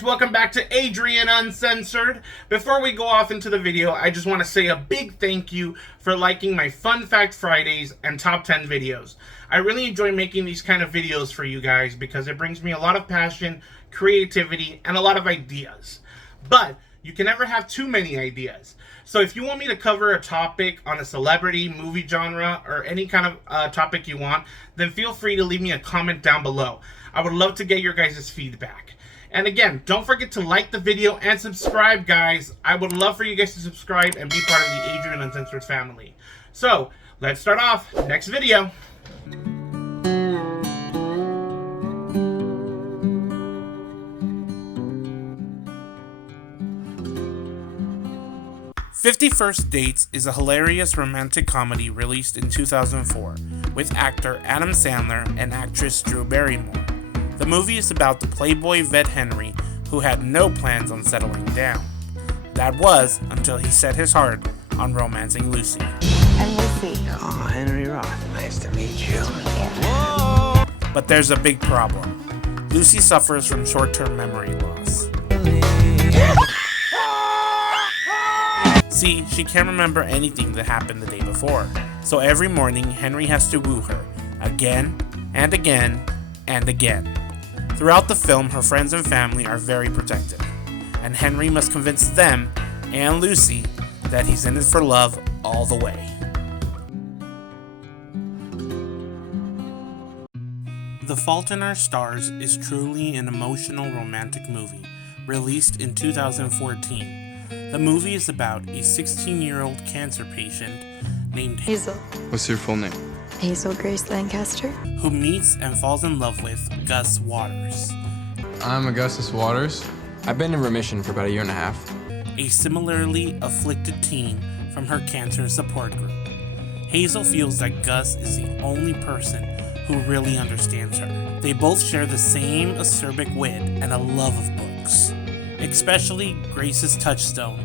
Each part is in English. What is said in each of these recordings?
Welcome back to Adrian Uncensored. Before we go off into the video, I just want to say a big thank you for liking my Fun Fact Fridays and Top 10 videos. I really enjoy making these kind of videos for you guys because it brings me a lot of passion, creativity, and a lot of ideas. But you can never have too many ideas. So if you want me to cover a topic on a celebrity, movie genre, or any kind of topic you want, then feel free to leave me a comment down below. I would love to get your guys' feedback. And again, don't forget to like the video and subscribe, guys. I would love for you guys to subscribe and be part of the Adrian Uncensored family. So, let's start off. Next video. "50 First Dates" is a hilarious romantic comedy released in 2004 with actor Adam Sandler and actress Drew Barrymore. The movie is about the playboy vet Henry, who had no plans on settling down. That was until he set his heart on romancing Lucy. And Lucy. Oh, Henry Roth. Nice to meet you. Yeah. But there's a big problem. Lucy suffers from short-term memory loss. See, she can't remember anything that happened the day before. So every morning, Henry has to woo her again and again and again. Throughout the film, her friends and family are very protective, and Henry must convince them and Lucy that he's in it for love all the way. The Fault in Our Stars is truly an emotional romantic movie, released in 2014. The movie is about a 16-year-old cancer patient named Hazel. What's your full name? Hazel Grace Lancaster. who meets and falls in love with Gus Waters, I'm Augustus Waters. I've been in remission for about a year and a half. a similarly afflicted teen from her cancer support group. Hazel feels that Gus is the only person who really understands her. They both share the same acerbic wit and a love of books, especially Grace's touchstone,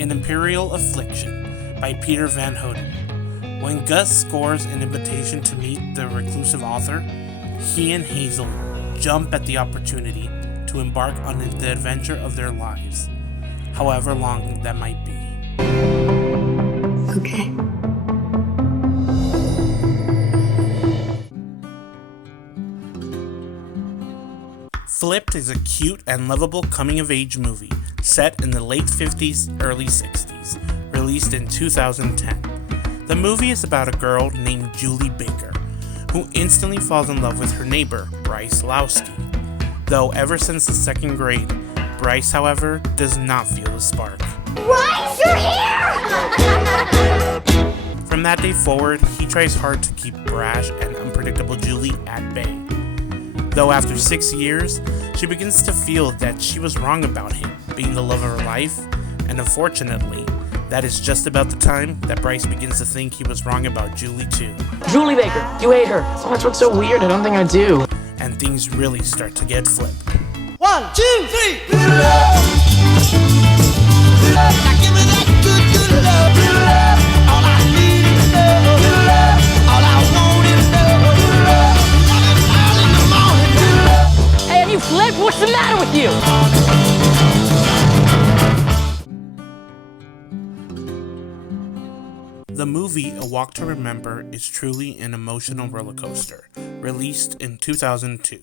An Imperial Affliction by Peter Van Houten. When Gus scores an invitation to meet the reclusive author, he and Hazel jump at the opportunity to embark on the adventure of their lives, however long that might be. Okay. Flipped is a cute and lovable coming-of-age movie set in the late 50s, early 60s, released in 2010. The movie is about a girl named Julie Baker, who instantly falls in love with her neighbor, Bryce Lowski. Though ever since the second grade, Bryce, however, does not feel the spark. Bryce, you're here! From that day forward, he tries hard to keep brash and unpredictable Julie at bay. Though after 6 years, she begins to feel that she was wrong about him being the love of her life, and unfortunately, that is just about the time that Bryce begins to think he was wrong about Julie too. Julie Baker, you hate her. So much what's so weird, I don't think I do. And things really start to get flipped. 1, 2, 3. Good love. Now give me that good, good love. Good love. All I need is love. Good love. All I want is love. Good love. Loving all in the morning. Good love. Hey, have you flipped? What's the matter with you? The movie A Walk to Remember is truly an emotional roller coaster, released in 2002.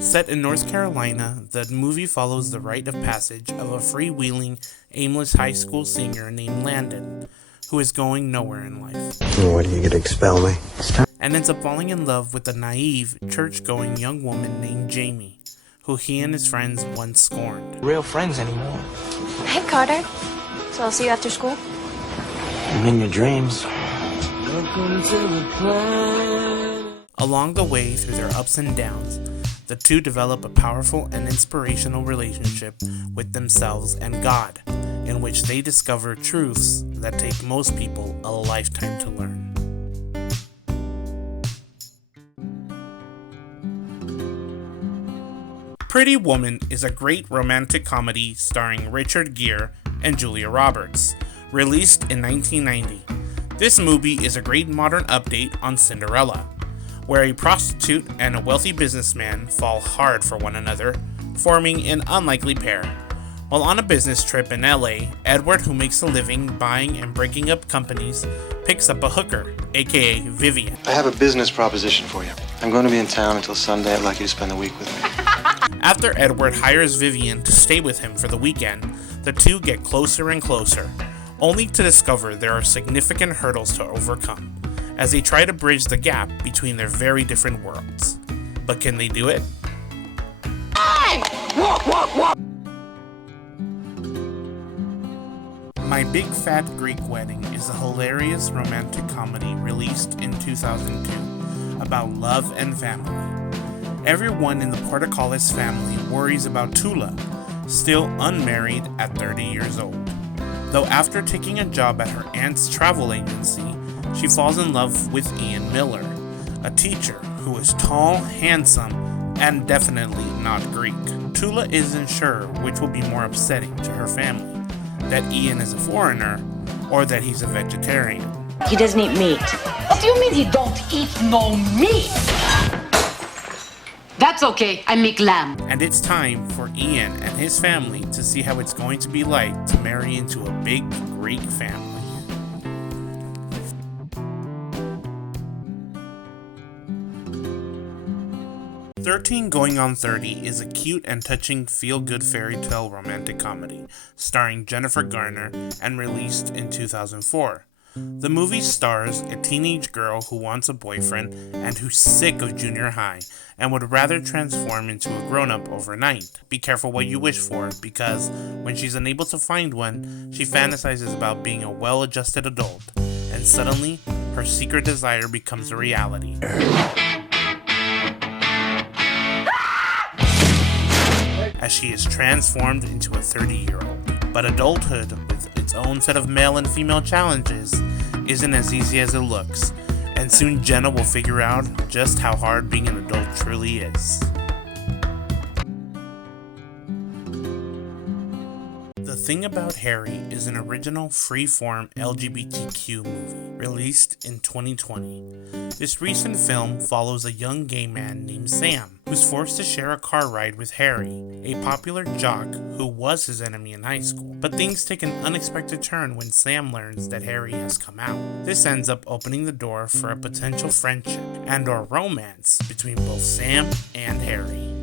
Set in North Carolina, the movie follows the rite of passage of a freewheeling, aimless high school senior named Landon, who is going nowhere in life. What, are you gonna expel me? And ends up falling in love with a naive, church-going young woman named Jamie, who he and his friends once scorned. Real friends anymore. Hey, Carter. So I'll see you after school? In your dreams. Along the way, through their ups and downs, the two develop a powerful and inspirational relationship with themselves and God, in which they discover truths that take most people a lifetime to learn. Pretty Woman is a great romantic comedy starring Richard Gere and Julia Roberts, released in 1990. This movie is a great modern update on Cinderella. where a prostitute and a wealthy businessman fall hard for one another, forming an unlikely pair. While on a business trip in LA, Edward, who makes a living buying and breaking up companies, picks up a hooker, aka Vivian. I have a business proposition for you. I'm going to be in town until Sunday. I'd like you to spend the week with me. After Edward hires Vivian to stay with him for the weekend, the two get closer and closer, only to discover there are significant hurdles to overcome, as they try to bridge the gap between their very different worlds. But can they do it? My Big Fat Greek Wedding is a hilarious romantic comedy released in 2002 about love and family. Everyone in the Portacales family worries about Tula, still unmarried at 30 years old. Though after taking a job at her aunt's travel agency, she falls in love with Ian Miller, a teacher who is tall, handsome, and definitely not Greek. Tula isn't sure which will be more upsetting to her family, that Ian is a foreigner or that he's a vegetarian. He doesn't eat meat. What do you mean he don't eat no meat? That's okay, I make lamb. And it's time for Ian and his family to see how it's going to be like to marry into a big Greek family. "13 Going on 30 is a cute and touching feel-good fairy tale romantic comedy starring Jennifer Garner and released in 2004. The movie stars a teenage girl who wants a boyfriend and who's sick of junior high and would rather transform into a grown-up overnight. Be careful what you wish for, because when she's unable to find one, she fantasizes about being a well-adjusted adult, and suddenly, her secret desire becomes a reality. As she is transformed into a 30-year-old. But adulthood, with its own set of male and female challenges, isn't as easy as it looks, and soon Jenna will figure out just how hard being an adult truly is. The Thing About Harry is an original free-form LGBTQ movie, released in 2020. This recent film follows a young gay man named Sam, who's forced to share a car ride with Harry, a popular jock who was his enemy in high school. But things take an unexpected turn when Sam learns that Harry has come out. This ends up opening the door for a potential friendship and/or romance between both Sam and Harry.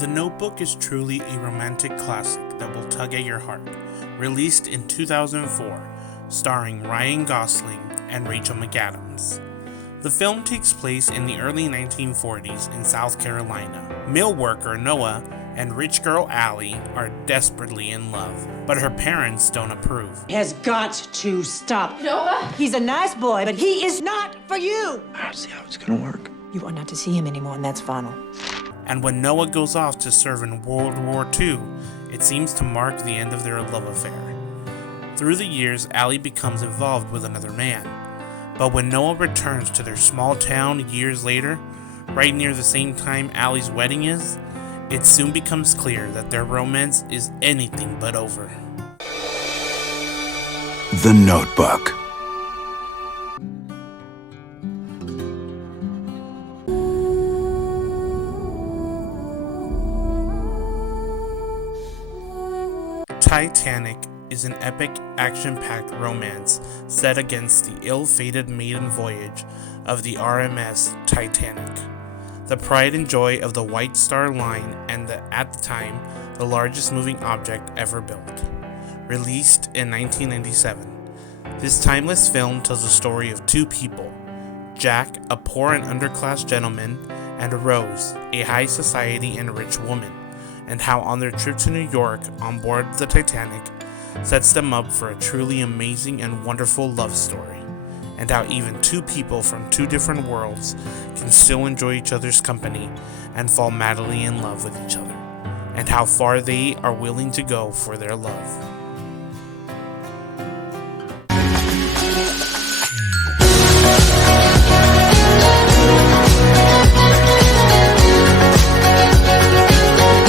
The Notebook is truly a romantic classic that will tug at your heart, released in 2004, starring Ryan Gosling and Rachel McAdams. The film takes place in the early 1940s in South Carolina. Mill worker Noah and rich girl Allie are desperately in love, but her parents don't approve. Has got to stop. Noah? He's a nice boy, but he is not for you. I don't see how it's going to work. You are not to see him anymore, and that's final. And when Noah goes off to serve in World War II, it seems to mark the end of their love affair. Through the years, Allie becomes involved with another man. But when Noah returns to their small town years later, right near the same time Allie's wedding is, it soon becomes clear that their romance is anything but over. The Notebook. Titanic is an epic, action-packed romance set against the ill-fated maiden voyage of the RMS Titanic, the pride and joy of the White Star Line and at the time, the largest moving object ever built. Released in 1997, this timeless film tells the story of two people, Jack, a poor and underclass gentleman, and Rose, a high society and rich woman, and how on their trip to New York on board the Titanic sets them up for a truly amazing and wonderful love story, and how even two people from two different worlds can still enjoy each other's company and fall madly in love with each other, and how far they are willing to go for their love.